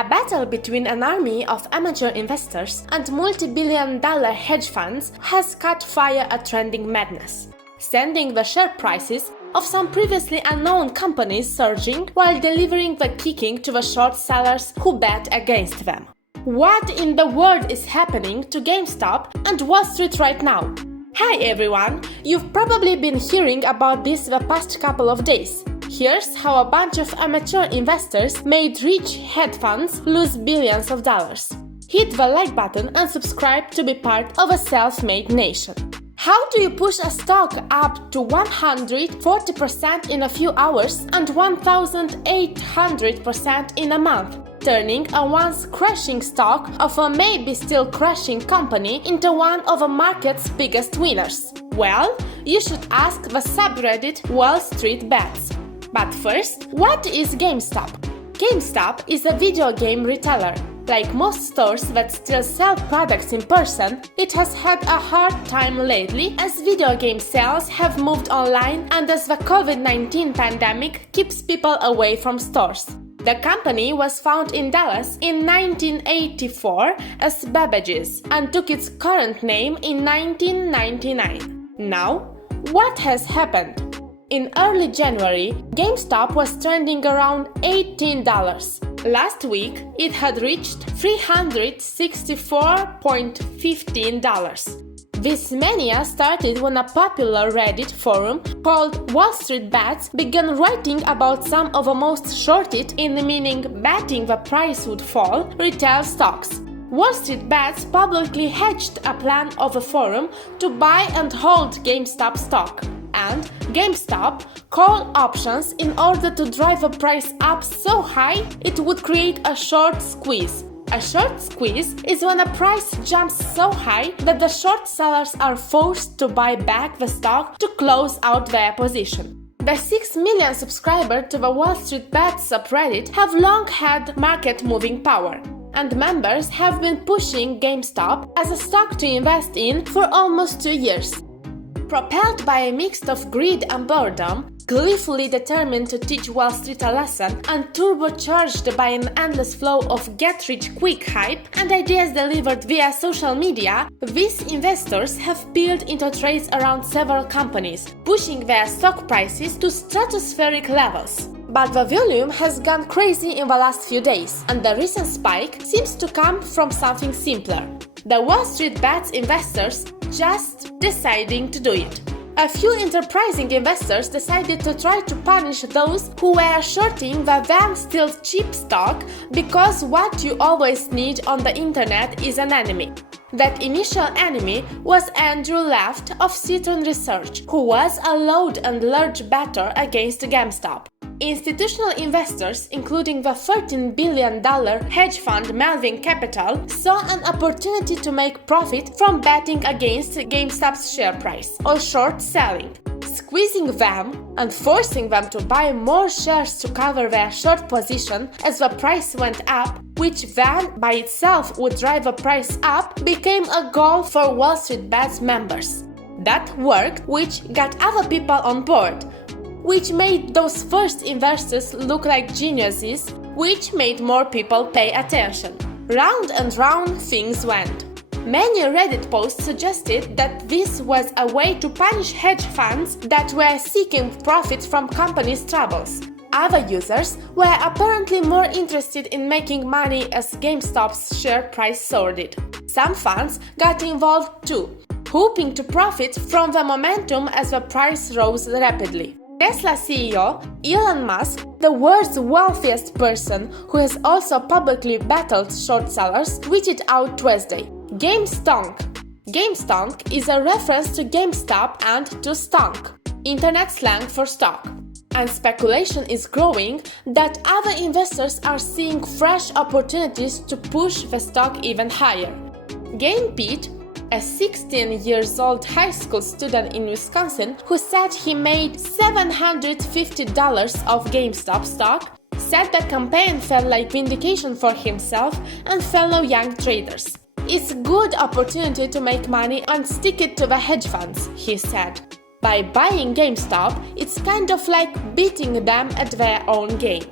A battle between an army of amateur investors and multi-billion-dollar hedge funds has caught fire at trending madness, sending the share prices of some previously unknown companies surging while delivering the kicking to the short sellers who bet against them. What in the world is happening to GameStop and Wall Street right now? Hi everyone! You've probably been hearing about this the past couple of days. Here's how a bunch of amateur investors made rich hedge funds lose billions of dollars. Hit the like button and subscribe to be part of a self-made nation. How do you push a stock up to 140% in a few hours and 1,800% in a month, turning a once crashing stock of a maybe still crashing company into one of the market's biggest winners? Well, you should ask the subreddit Wall Street Bets. But first, what is GameStop? GameStop is a video game retailer. Like most stores that still sell products in person, it has had a hard time lately as video game sales have moved online and as the COVID-19 pandemic keeps people away from stores. The company was founded in Dallas in 1984 as Babbage's and took its current name in 1999. Now, what has happened? In early January, GameStop was trending around $18. Last week, it had reached $364.15. This mania started when a popular Reddit forum called Wall Street Bets began writing about some of the most shorted, meaning betting the price would fall, retail stocks. Wall Street Bets publicly hedged a plan of the forum to buy and hold GameStop stock, and GameStop call options in order to drive the price up so high it would create a short squeeze. A short squeeze is when a price jumps so high that the short sellers are forced to buy back the stock to close out their position. The 6 million subscribers to the Wall Street Bets subreddit have long had market-moving power, and members have been pushing GameStop as a stock to invest in for almost 2 years. Propelled by a mix of greed and boredom, gleefully determined to teach Wall Street a lesson, and turbocharged by an endless flow of get-rich-quick hype and ideas delivered via social media, these investors have peeled into trades around several companies, pushing their stock prices to stratospheric levels. But the volume has gone crazy in the last few days, and the recent spike seems to come from something simpler. The Wall Street Bets investors just deciding to do it. A few enterprising investors decided to try to punish those who were shorting the then still cheap stock because what you always need on the internet is an enemy. That initial enemy was Andrew Left of Citron Research, who was a loud and large bettor against GameStop. Institutional investors, including the $13 billion hedge fund Melvin Capital, saw an opportunity to make profit from betting against GameStop's share price or short selling, squeezing them and forcing them to buy more shares to cover their short position as the price went up, which then by itself would drive the price up, became a goal for Wall Street Bets members. That worked, which got other people on board, which made those first investors look like geniuses, which made more people pay attention. Round and round things went. Many Reddit posts suggested that this was a way to punish hedge funds that were seeking profit from companies' troubles. Other users were apparently more interested in making money as GameStop's share price soared. Some funds got involved too, hoping to profit from the momentum as the price rose rapidly. Tesla CEO Elon Musk, the world's wealthiest person who has also publicly battled short sellers, tweeted out Tuesday, GameStonk. GameStonk is a reference to GameStop and to stonk, internet slang for stock. And speculation is growing that other investors are seeing fresh opportunities to push the stock even higher. Game Pete, a 16-year-old high school student in Wisconsin who said he made $750 off GameStop stock, said the campaign felt like vindication for himself and fellow young traders. It's a good opportunity to make money and stick it to the hedge funds, he said. By buying GameStop, it's kind of like beating them at their own game.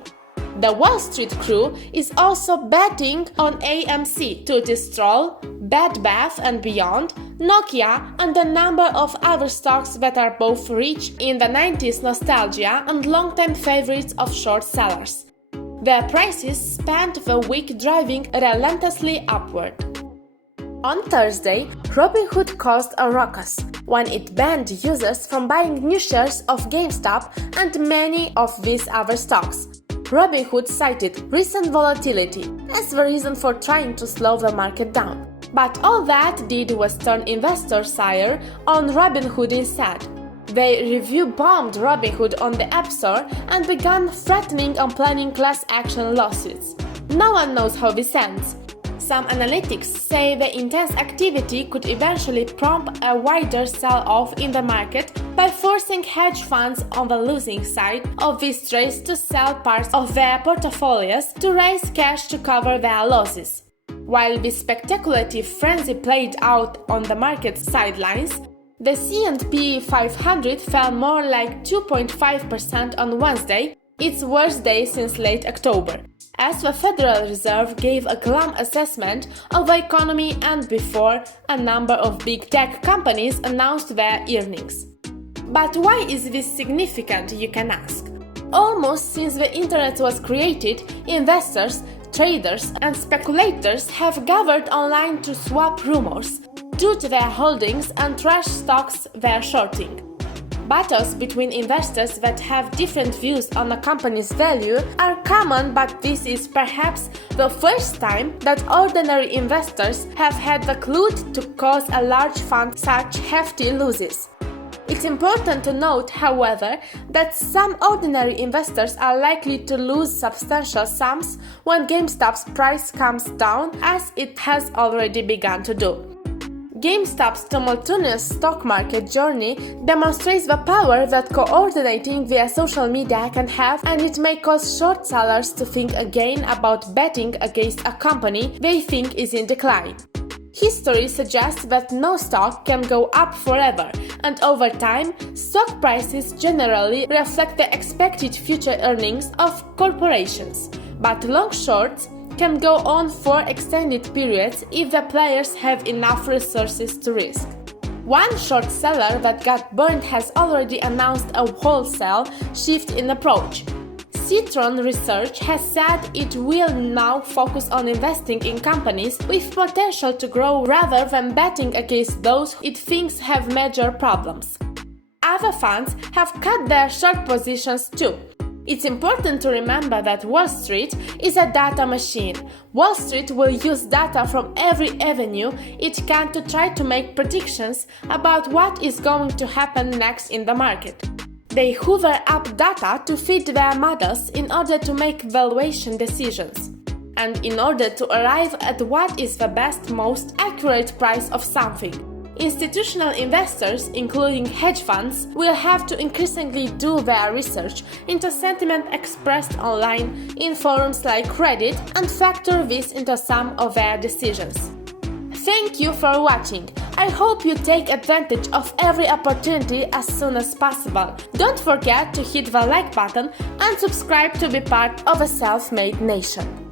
The Wall Street crew is also betting on AMC, Tutti Stroll, Bed Bath & Beyond, Nokia, and a number of other stocks that are both rich in the 90s nostalgia and long-time favorites of short sellers. Their prices spent the week driving relentlessly upward. On Thursday, Robinhood caused a ruckus when it banned users from buying new shares of GameStop and many of these other stocks. Robinhood cited recent volatility as the reason for trying to slow the market down. But all that did was turn investors' ire on Robinhood instead. They review-bombed Robinhood on the App Store and began threatening and planning class action lawsuits. No one knows how this ends. Some analytics say the intense activity could eventually prompt a wider sell-off in the market by forcing hedge funds on the losing side of this race to sell parts of their portfolios to raise cash to cover their losses. While this speculative frenzy played out on the market sidelines, the S&P 500 fell more like 2.5% on Wednesday, its worst day since late October, as the Federal Reserve gave a glum assessment of the economy and before a number of big tech companies announced their earnings. But why is this significant, you can ask? Almost since the internet was created, investors, traders, and speculators have gathered online to swap rumors, judge their holdings, and trash stocks they're shorting. Battles between investors that have different views on a company's value are common, but this is perhaps the first time that ordinary investors have had the glut to cause a large fund such hefty losses. It's important to note, however, that some ordinary investors are likely to lose substantial sums when GameStop's price comes down, as it has already begun to do. GameStop's tumultuous stock market journey demonstrates the power that coordinating via social media can have, and it may cause short sellers to think again about betting against a company they think is in decline. History suggests that no stock can go up forever, and over time, stock prices generally reflect the expected future earnings of corporations, but long shorts can go on for extended periods if the players have enough resources to risk. One short seller that got burned has already announced a wholesale shift in approach. Citron Research has said it will now focus on investing in companies with potential to grow rather than betting against those it thinks have major problems. Other funds have cut their short positions too. It's important to remember that Wall Street is a data machine. Wall Street will use data from every avenue it can to try to make predictions about what is going to happen next in the market. They hoover up data to feed their models in order to make valuation decisions, and in order to arrive at what is the best, most accurate price of something. Institutional investors, including hedge funds, will have to increasingly do their research into sentiment expressed online in forums like Reddit and factor this into some of their decisions. Thank you for watching. I hope you take advantage of every opportunity as soon as possible. Don't forget to hit the like button and subscribe to be part of a self-made nation.